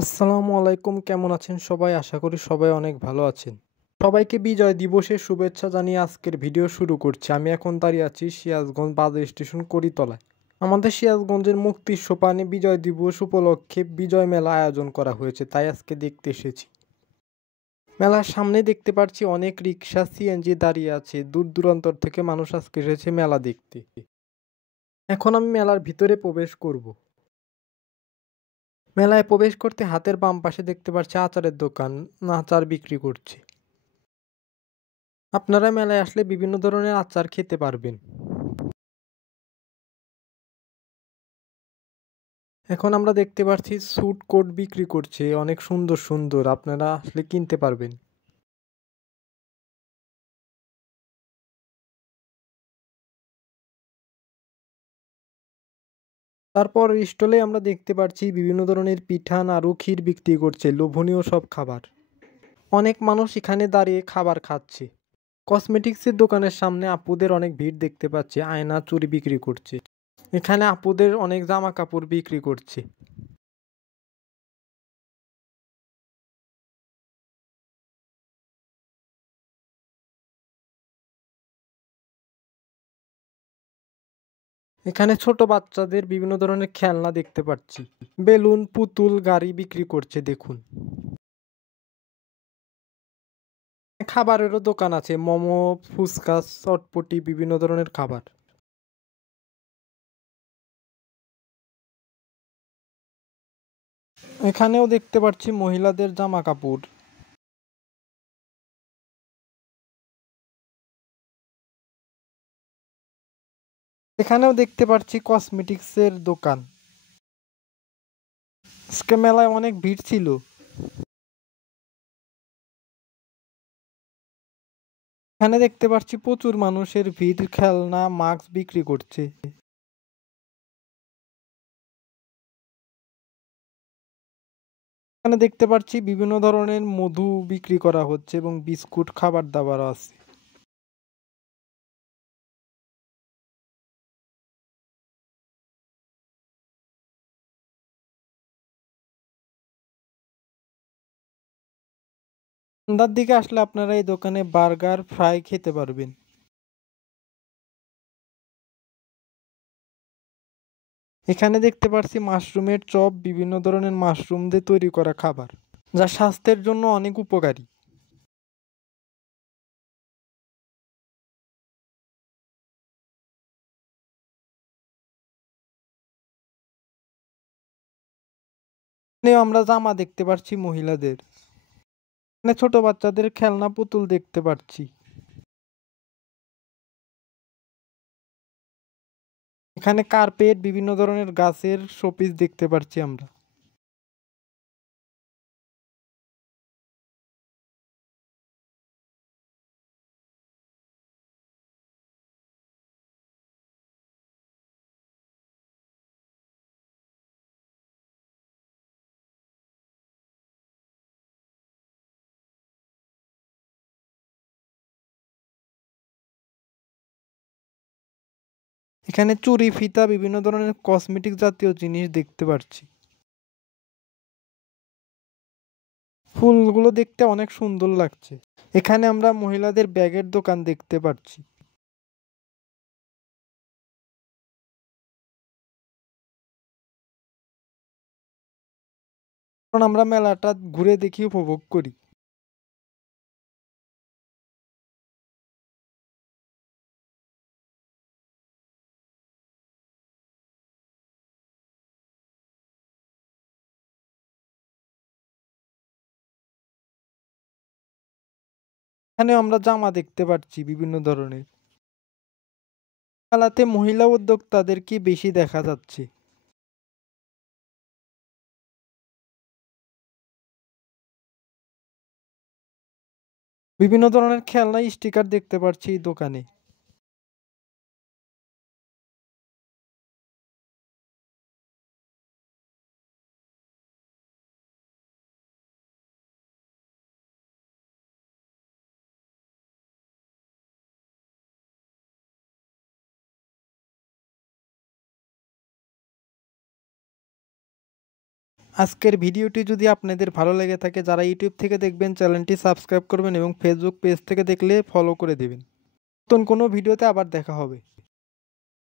আসসালামু আলাইকুম, কেমন আছেন সবাই? আশা করি সবাই অনেক ভালো আছেন। সবাইকে বিজয় দিবসের শুভেচ্ছা জানিয়ে আজকের ভিডিও শুরু করছি। আমি এখন দাঁড়িয়ে আছি সিরাজগঞ্জ বাজার স্টেশন করিতলায়। আমাদের সিরাজগঞ্জের মুক্তির সোপানে বিজয় দিবস উপলক্ষে বিজয় মেলা আয়োজন করা হয়েছে, তাই আজকে দেখতে এসেছি। মেলার সামনে দেখতে পাচ্ছি অনেক রিক্সা, সিএনজি দাঁড়িয়ে আছে। দূর দূরান্তর থেকে মানুষ আজকে এসেছে মেলা দেখতে। এখন আমি মেলার ভিতরে প্রবেশ করব। মেলায় প্রবেশ করতে হাতের বাম পাশে দেখতে পাচ্ছি আচারের দোকান, আচার বিক্রি করছে। আপনারা মেলায় আসলে বিভিন্ন ধরনের আচার খেতে পারবেন। এখন আমরা দেখতে পাচ্ছি স্যুট কোট বিক্রি করছে, অনেক সুন্দর সুন্দর, আপনারা আসলে কিনতে পারবেন। তারপর স্টলে আমরা দেখতে পাচ্ছি বিভিন্ন ধরনের পিঠা, নাড়ু, ক্ষীর বিক্রি করছে, লোভনীয় সব খাবার। অনেক মানুষ এখানে দাঁড়িয়ে খাবার খাচ্ছে। কসমেটিক্সের দোকানের সামনে আপুদের অনেক ভিড় দেখতে পাচ্ছি, আয়না, চুড়ি বিক্রি করছে। এখানে আপুদের অনেক জামা কাপড় বিক্রি করছে। এখানে ছোট বাচ্চাদের বিভিন্ন ধরনের খেলনা দেখতে পাচ্ছি। বেলুন, পুতুল, গাড়ি বিক্রি করছে দেখুন। খাবারেরও দোকান আছে, মোমো, ফুচকা, চটপটি, বিভিন্ন ধরনের খাবার। এখানেও দেখতে পাচ্ছি মহিলাদের জামা কাপড়। এখানেও দেখতে পাচ্ছি কসমেটিক্সের দোকান। আজকে মেলায় অনেক ভিড় ছিল। এখানে দেখতে পাচ্ছি প্রচুর মানুষের ভিড়, খেলনা, মাস্ক বিক্রি করছে। এখানে দেখতে পাচ্ছি বিভিন্ন ধরনের মধু বিক্রি করা হচ্ছে এবং বিস্কুট, খাবার দাবার আছে। সন্ধ্যার দিকে আসলে আপনারা এই দোকানে বার্গার, ফ্রাই খেতে পারবেন। এখানে দেখতে পাচ্ছি মাশরুমের চপ, বিভিন্ন ধরনের মাশরুম দিয়ে তৈরি করা খাবার, যা স্বাস্থ্যের জন্য অনেক উপকারী। এখানেও আমরা জামা দেখতে পাচ্ছি মহিলাদের। এখানে ছোট বাচ্চাদের খেলনা, পুতুল দেখতে পাচ্ছি। এখানে কার্পেট, বিভিন্ন ধরনের গাছের শোপিস দেখতে পাচ্ছি আমরা। এখানে চুড়ি, ফিতা, বিভিন্ন ধরনের কসমেটিক জাতীয় জিনিস দেখতে পাচ্ছি। ফুলগুলো দেখতে অনেক সুন্দর লাগছে। এখানে আমরা মহিলাদের ব্যাগের দোকান দেখতে পাচ্ছি। কারণ আমরা মেলাটা ঘুরে দেখি, উপভোগ করি। এখানে আমরা জামা দেখতে পাচ্ছি বিভিন্ন ধরনের। মেলাতে মহিলা উদ্যোক্তাদেরকে বেশি দেখা যাচ্ছে। বিভিন্ন ধরনের খেলনা, স্টিকার দেখতে পাচ্ছি এই দোকানে। আজকের ভিডিওটি যদি আপনাদের ভালো লেগে থাকে, যারা ইউটিউব থেকে দেখবেন চ্যানেলটি সাবস্ক্রাইব করবেন এবং ফেসবুক পেজ থেকে দেখলে ফলো করে দেবেন। নতুন কোনো ভিডিওতে আবার দেখা হবে।